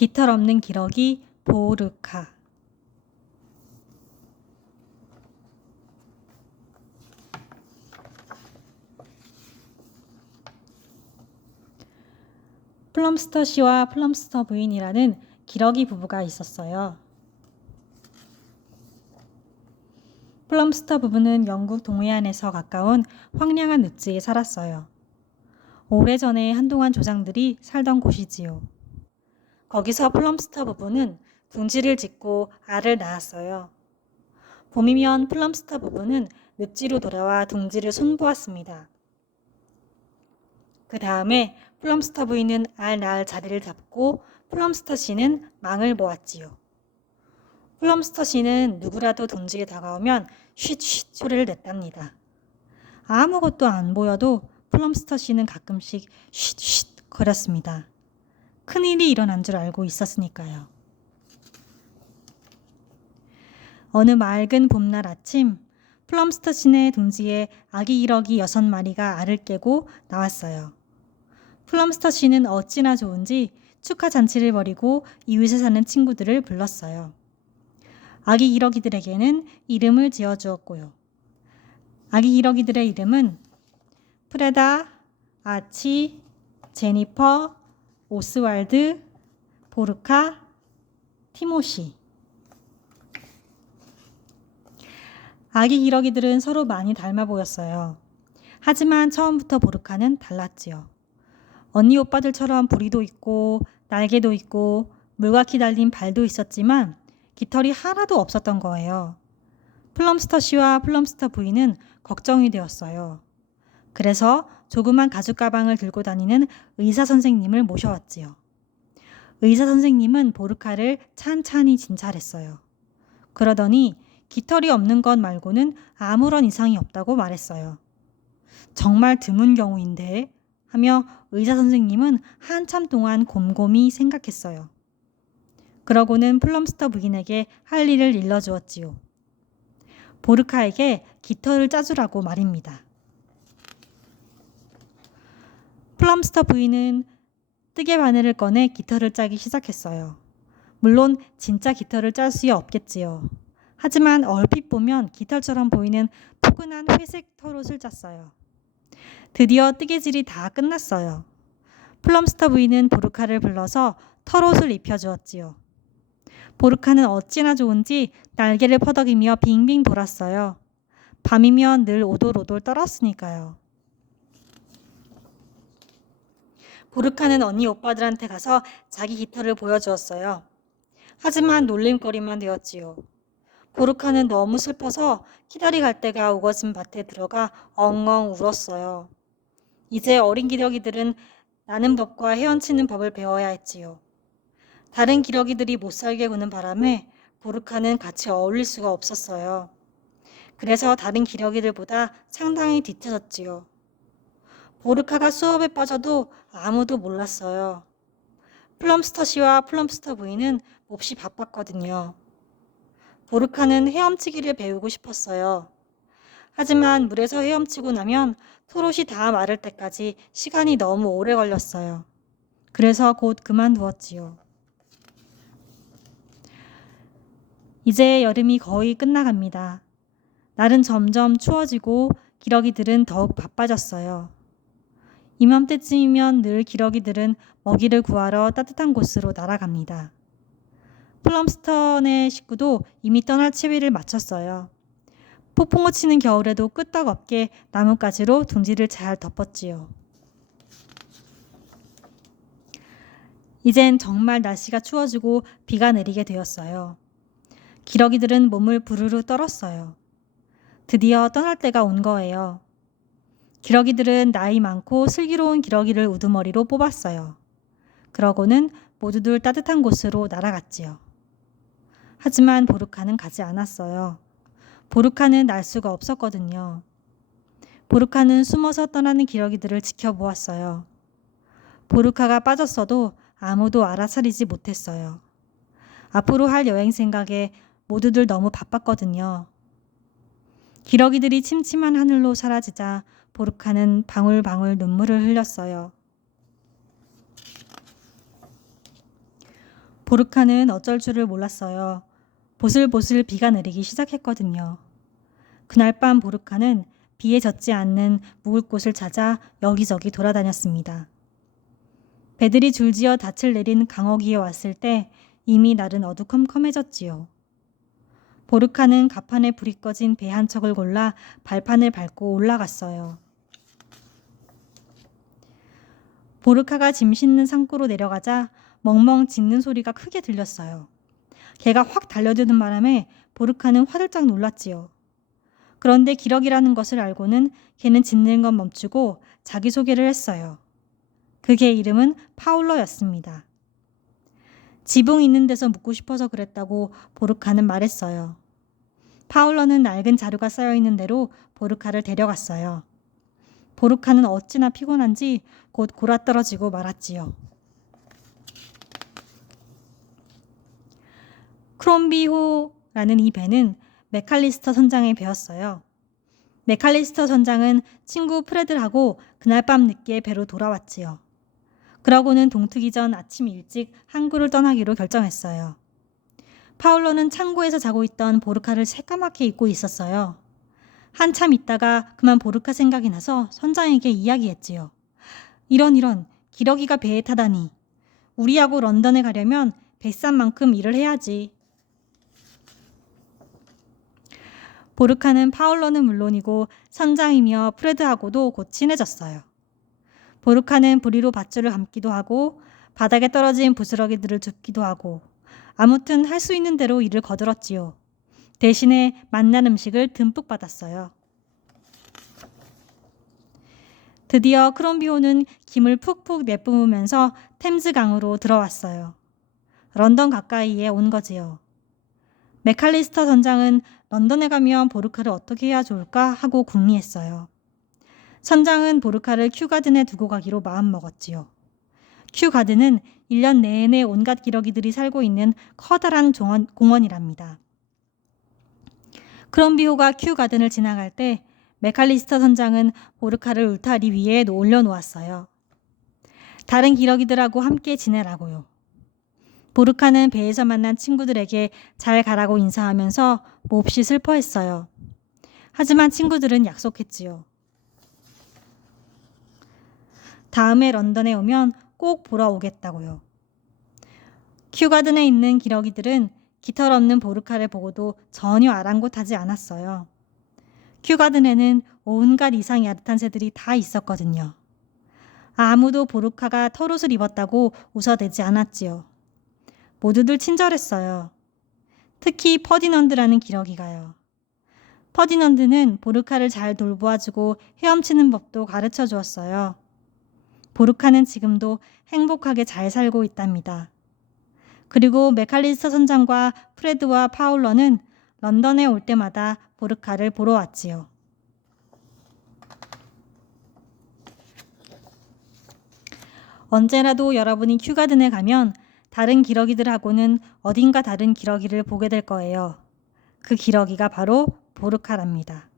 깃털 없는 기러기 보르카. 플럼스터 씨와 플럼스터 부인이라는 기러기 부부가 있었어요. 플럼스터 부부는 영국 동해안에서 가까운 황량한 늪지에 살았어요. 오래전에 한동안 조상들이 살던 곳이지요. 거기서 플럼스터 부부는 둥지를 짓고 알을 낳았어요. 봄이면 플럼스터 부부는 늪지로 돌아와 둥지를 손보았습니다. 그 다음에 플럼스터 부인은 알 낳을 자리를 잡고 플럼스터 씨는 망을 보았지요. 플럼스터 씨는 누구라도 둥지에 다가오면 쉿쉿 소리를 냈답니다. 아무것도 안 보여도 플럼스터 씨는 가끔씩 쉿쉿 거렸습니다. 큰일이 일어난 줄 알고 있었으니까요. 어느 맑은 봄날 아침, 플럼스터 씨네 둥지에 아기 기러기 6마리가 알을 깨고 나왔어요. 플럼스터 씨는 어찌나 좋은지 축하 잔치를 벌이고 이웃에 사는 친구들을 불렀어요. 아기 기러기들에게는 이름을 지어주었고요. 아기 기러기들의 이름은 프레다, 아치, 제니퍼, 오스왈드, 보르카, 티모시. 아기 기러기들은 서로 많이 닮아 보였어요. 하지만 처음부터 보르카는 달랐지요. 언니 오빠들처럼 부리도 있고 날개도 있고 물과키 달린 발도 있었지만 깃털이 하나도 없었던 거예요. 플럼스터 씨와 플럼스터 부인은 걱정이 되었어요. 그래서 조그만 가죽 가방을 들고 다니는 의사 선생님을 모셔왔지요. 의사 선생님은 보르카를 찬찬히 진찰했어요. 그러더니 깃털이 없는 것 말고는 아무런 이상이 없다고 말했어요. 정말 드문 경우인데 하며 의사 선생님은 한참 동안 곰곰이 생각했어요. 그러고는 플럼스터 부인에게 할 일을 일러주었지요. 보르카에게 깃털을 짜주라고 말입니다. 플럼스터 부인은 뜨개 바늘을 꺼내 깃털을 짜기 시작했어요. 물론 진짜 깃털을 짤 수 없겠지요. 하지만 얼핏 보면 깃털처럼 보이는 포근한 회색 털옷을 짰어요. 드디어 뜨개질이 다 끝났어요. 플럼스터 부인은 보르카를 불러서 털옷을 입혀주었지요. 보르카는 어찌나 좋은지 날개를 퍼덕이며 빙빙 돌았어요. 밤이면 늘 오돌오돌 떨었으니까요. 보르카는 언니 오빠들한테 가서 자기 깃털을 보여주었어요. 하지만 놀림거리만 되었지요. 보르카는 너무 슬퍼서 키다리 갈대가 우거진 밭에 들어가 엉엉 울었어요. 이제 어린 기러기들은 나는 법과 헤엄치는 법을 배워야 했지요. 다른 기러기들이 못살게 구는 바람에 보르카는 같이 어울릴 수가 없었어요. 그래서 다른 기러기들보다 상당히 뒤처졌지요. 보르카가 수업에 빠져도 아무도 몰랐어요. 플럼스터 씨와 플럼스터 부인은 몹시 바빴거든요. 보르카는 헤엄치기를 배우고 싶었어요. 하지만 물에서 헤엄치고 나면 털옷이 다 마를 때까지 시간이 너무 오래 걸렸어요. 그래서 곧 그만두었지요. 이제 여름이 거의 끝나갑니다. 날은 점점 추워지고 기러기들은 더욱 바빠졌어요. 이맘때쯤이면 늘 기러기들은 먹이를 구하러 따뜻한 곳으로 날아갑니다. 플럼스턴의 식구도 이미 떠날 채비를 마쳤어요. 폭풍우 치는 겨울에도 끄떡없게 나뭇가지로 둥지를 잘 덮었지요. 이젠 정말 날씨가 추워지고 비가 내리게 되었어요. 기러기들은 몸을 부르르 떨었어요. 드디어 떠날 때가 온 거예요. 기러기들은 나이 많고 슬기로운 기러기를 우두머리로 뽑았어요. 그러고는 모두들 따뜻한 곳으로 날아갔지요. 하지만 보르카는 가지 않았어요. 보르카는 날 수가 없었거든요. 보르카는 숨어서 떠나는 기러기들을 지켜보았어요. 보르카가 빠졌어도 아무도 알아차리지 못했어요. 앞으로 할 여행 생각에 모두들 너무 바빴거든요. 기러기들이 침침한 하늘로 사라지자 보르카는 방울방울 눈물을 흘렸어요. 보르카는 어쩔 줄을 몰랐어요. 보슬보슬 비가 내리기 시작했거든요. 그날 밤 보르카는 비에 젖지 않는 묵을 곳을 찾아 여기저기 돌아다녔습니다. 배들이 줄지어 닻을 내린 강어기에 왔을 때 이미 날은 어두컴컴해졌지요. 보르카는 갑판에 불이 꺼진 배 한 척을 골라 발판을 밟고 올라갔어요. 보르카가 짐 싣는 상구로 내려가자 멍멍 짖는 소리가 크게 들렸어요. 개가 확 달려드는 바람에 보르카는 화들짝 놀랐지요. 그런데 기러기라는 것을 알고는 개는 짖는 건 멈추고 자기소개를 했어요. 그 개 이름은 파울러였습니다. 지붕 있는 데서 묵고 싶어서 그랬다고 보르카는 말했어요. 파울러는 낡은 자루가 쌓여있는 대로 보르카를 데려갔어요. 보르카는 어찌나 피곤한지 곧 골아떨어지고 말았지요. 크롬비호라는 이 배는 맥칼리스터 선장의 배였어요. 맥칼리스터 선장은 친구 프레드하고 그날 밤 늦게 배로 돌아왔지요. 그러고는 동트기 전 아침 일찍 항구를 떠나기로 결정했어요. 파울로는 창고에서 자고 있던 보르카를 새까맣게 잊고 있었어요. 한참 있다가 그만 보르카 생각이 나서 선장에게 이야기했지요. 이런 기러기가 배에 타다니. 우리하고 런던에 가려면 배 싼 만큼 일을 해야지. 보르카는 파울로는 물론이고 선장이며 프레드하고도 곧 친해졌어요. 보르카는 부리로 밧줄을 감기도 하고 바닥에 떨어진 부스러기들을 줍기도 하고 아무튼 할 수 있는 대로 일을 거들었지요. 대신에 맛난 음식을 듬뿍 받았어요. 드디어 크롬비호는 김을 푹푹 내뿜으면서 템즈강으로 들어왔어요. 런던 가까이에 온 거지요. 맥칼리스터 선장은 런던에 가면 보르카를 어떻게 해야 좋을까 하고 궁리했어요. 선장은 보르카를 큐가든에 두고 가기로 마음먹었지요. 큐가든은 1년 내내 온갖 기러기들이 살고 있는 커다란 공원이랍니다. 크롬비호가 큐가든을 지나갈 때 맥칼리스터 선장은 보르카를 울타리 위에 올려놓았어요. 다른 기러기들하고 함께 지내라고요. 보르카는 배에서 만난 친구들에게 잘 가라고 인사하면서 몹시 슬퍼했어요. 하지만 친구들은 약속했지요. 다음에 런던에 오면 꼭 보러 오겠다고요. 큐가든에 있는 기러기들은 깃털 없는 보르카를 보고도 전혀 아랑곳하지 않았어요. 큐가든에는 온갖 이상 야릇한 새들이 다 있었거든요. 아무도 보르카가 털옷을 입었다고 웃어대지 않았지요. 모두들 친절했어요. 특히 퍼디넌드라는 기러기가요. 퍼디넌드는 보르카를 잘 돌보아주고 헤엄치는 법도 가르쳐 주었어요. 보르카는 지금도 행복하게 잘 살고 있답니다. 그리고 맥칼리스터 선장과 프레드와 파울러는 런던에 올 때마다 보르카를 보러 왔지요. 언제라도 여러분이 큐가든에 가면 다른 기러기들하고는 어딘가 다른 기러기를 보게 될 거예요. 그 기러기가 바로 보르카랍니다.